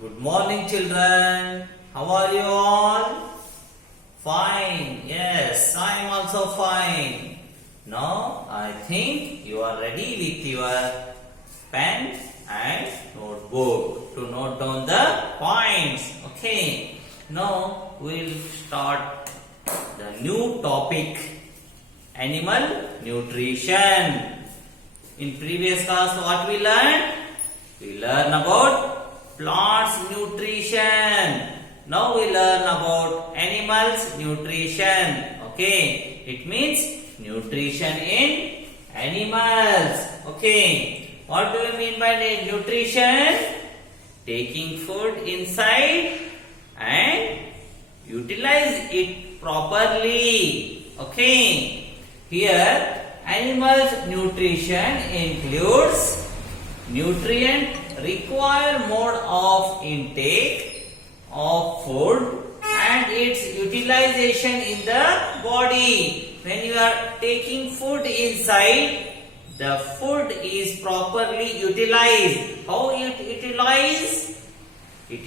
Good morning, children. How are you all? Fine. Yes, I am also fine. Now, I think you are ready with your pen and notebook to note down the points. Okay. Now, we'll start the new topic, animal nutrition. In previous class, what we learned? We learn about plants nutrition. Now we learn about animals nutrition. Okay, it means nutrition in animals. Okay, what do you mean by nutrition? Taking food inside and utilize it properly. Okay, here animals nutrition includes nutrient required mode of intake of food and its utilization in the body. When you are taking food inside, the food is properly utilized. How it utilize? It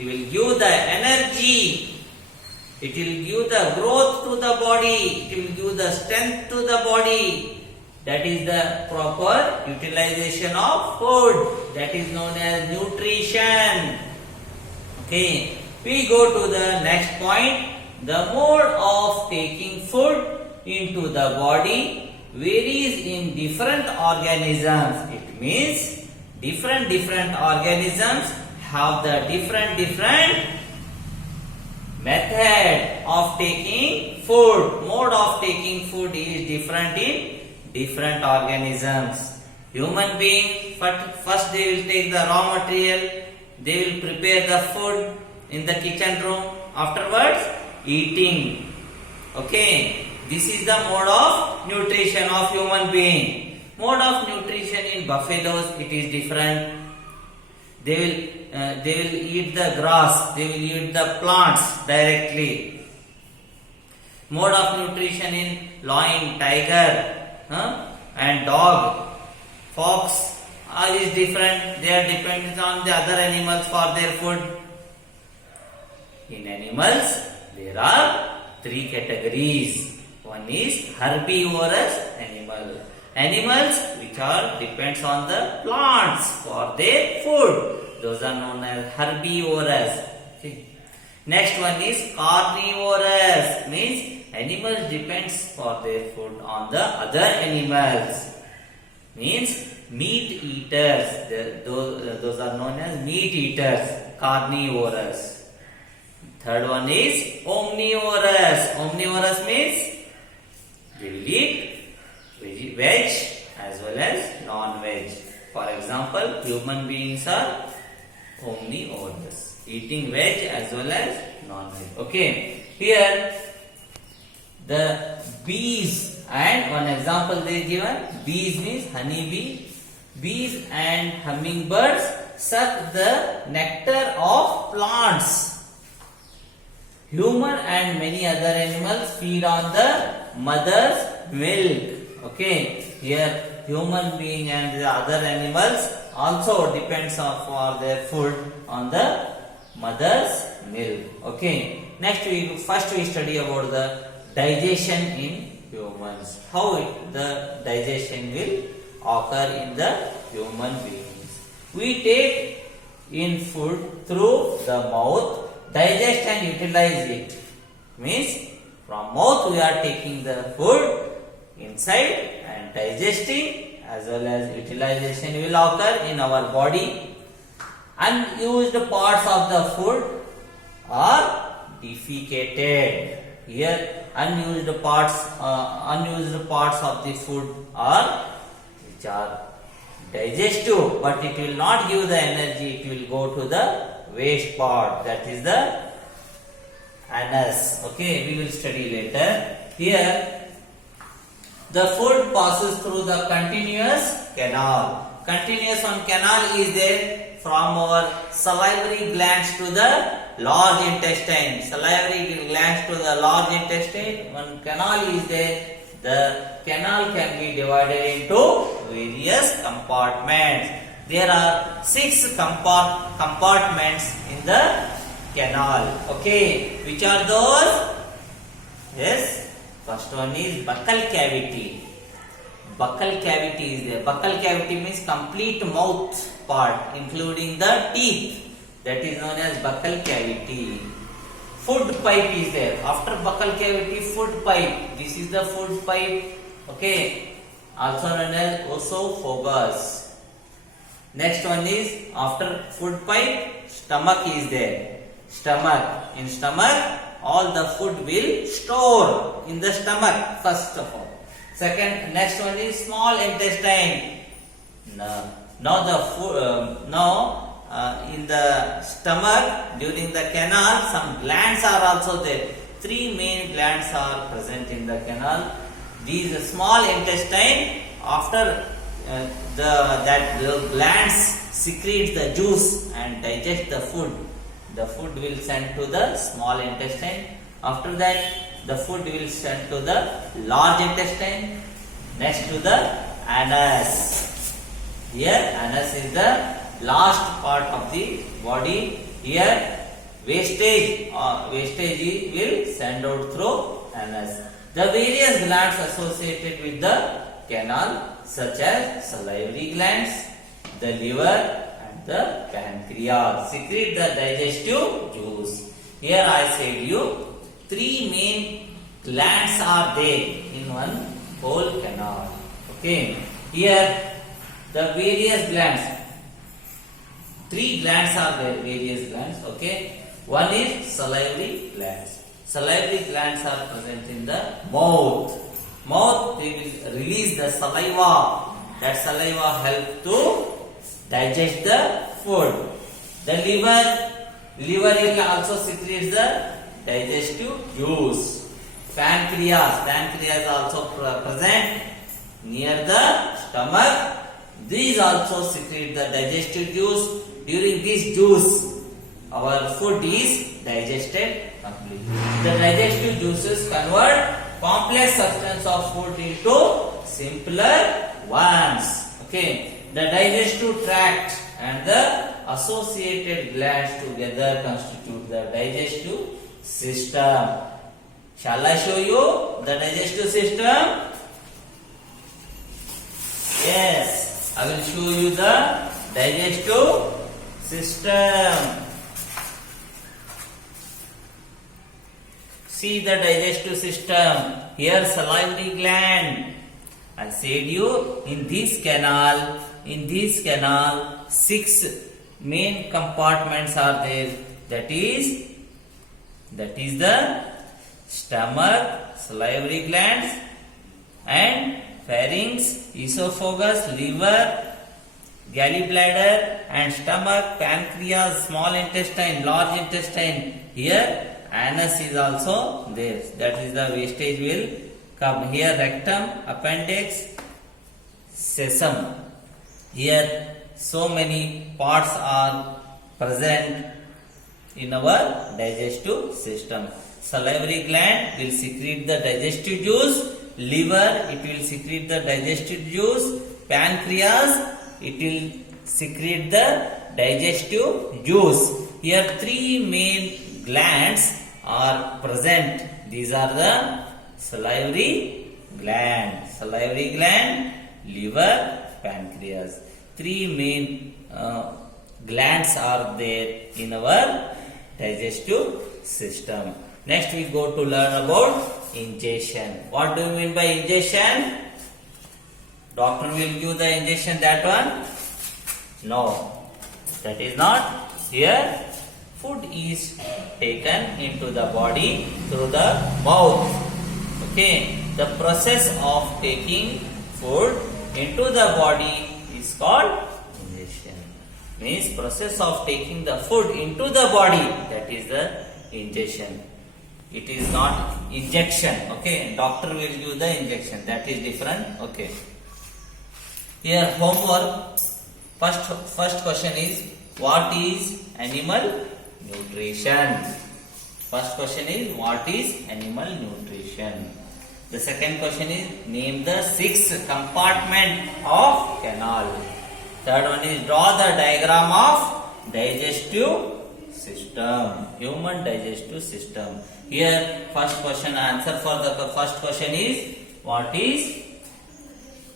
will give the energy. It will give the growth to the body. It will give the strength to the body. That is the proper utilization of food. That is known as nutrition. Okay. We go to the next point. The mode of taking food into the body varies in different organisms. It means different organisms have the different method of taking food. Mode of taking food is different in different organisms. Human being, first they will take the raw material, they will prepare the food in the kitchen room, afterwards eating. Okay, this is the mode of nutrition of human being. Mode of nutrition in buffaloes, it is different. They will eat the grass, they will eat the plants directly. Mode of nutrition in lion, tiger, and dog, fox is different. They are dependent on the other animals for their food. In animals, there are three categories. One is herbivorous animal. Animals which are depends on the plants for their food. Those are known as herbivorous. Okay. Next one is carnivorous, means animals depends for their food on the other animals. Means meat eaters. Those are known as meat eaters, carnivorous. Third one is omnivorous. Omnivorous means they will eat veg as well as non-veg. For example, human beings are omnivorous, eating veg as well as non-veg. Okay, here the bees, and one example they given, bees means honey bee. Bees and hummingbirds suck the nectar of plants. Human and many other animals feed on the mother's milk. Okay, here human being and the other animals also depends on for their food on the mother's milk. Okay, next we study about the digestion in humans. How the digestion will occur in the human beings. We take in food through the mouth, digest and utilize it. Means from mouth we are taking the food inside and digesting as well as utilization will occur in our body. Unused parts of the food are defecated. Here unused parts of the food are which are digestive, but it will not give the energy. It will go to the waste part, that is the anus. Okay, we will study later. Here the food passes through the continuous canal. Continuous one canal is there from our salivary glands to the large intestine. Salivary glands to the large intestine, one canal is there. The canal can be divided into various compartments. there are 6 compartments in the canal. Okay, which are those? Yes, first one is buccal cavity. Buccal cavity is there. Buccal cavity means complete mouth part, including the teeth. That is known as buccal cavity. Food pipe is there. After buccal cavity, food pipe. This is the food pipe. Okay, also known as esophagus. Next one is after food pipe, stomach is there. Stomach. In stomach, all the food will store in the stomach first of all. Second, next one is small intestine. Now the food. In the stomach, during the canal, some glands are also there. 3 main glands are present in the canal. These small intestine, after the glands secrete the juice and digest the food will send to the small intestine. After that, the food will send to the large intestine. Next to the anus. Here, anus is the last part of the body. Here, wastage will send out through anus. The various glands associated with the canal, such as salivary glands, the liver, and the pancreas, secrete the digestive juice. Here I said you 3 main glands are there in one whole canal. Okay. Here the various glands. 3 glands are there, various glands. Okay. One is salivary glands. Salivary glands are present in the mouth. Mouth, they will release the saliva. That saliva helps to digest the food. The liver will also secrete the digestive juice. Pancreas also present near the stomach. These also secrete the digestive juice. During this juice, our food is digested completely. The digestive juices convert complex substance of food into simpler ones. Okay. The digestive tract and the associated glands together constitute the digestive system. Shall I show you the digestive system? Yes, I will show you the digestive system. See the digestive system. Here salivary gland. I said you in this canal 6 main compartments are there. That is the stomach, salivary glands, and pharynx, esophagus, liver, gallbladder, and stomach, pancreas, small intestine, large intestine. Here anus is also there. That is the wastage will come. Here rectum, appendix, cecum. Here so many parts are present in our digestive system. Salivary gland will secrete the digestive juice. Liver, it will secrete the digestive juice. Pancreas, it will secrete the digestive juice. Here 3 main glands are present. These are the salivary gland, liver, pancreas. 3 main glands are there in our digestive system. Next we go to learn about ingestion. What do you mean by ingestion? Doctor will give the injection, that one? No, that is not. Here food is taken into the body through the mouth. Okay, the process of taking food into the body is called ingestion. Means process of taking the food into the body, that is the ingestion. It is not injection. Okay, doctor will give the injection, that is different. Okay. Here homework. First question is, what is animal nutrition? First question is, what is animal nutrition? The second question is, name the 6 compartment of canal. Third one is draw the diagram of digestive system. Human digestive system. Here, first question answer for the first question is what is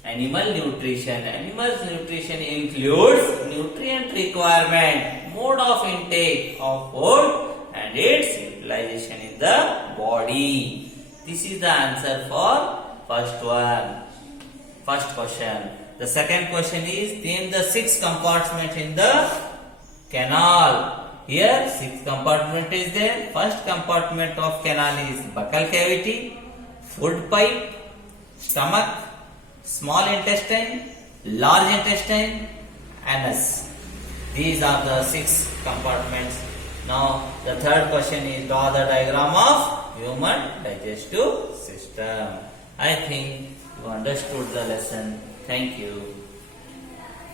animal nutrition? Animal nutrition includes nutrient requirement, mode of intake of food, and its utilization in the body. This is the answer for first one. First question. The second question is name the 6 compartments in the canal. Here 6 compartment is there. First compartment of canal is buccal cavity, food pipe, stomach, small intestine, large intestine, anus. These are the 6 compartments. Now the third question is draw the diagram of human digestive system. I think you understood the lesson. Thank you.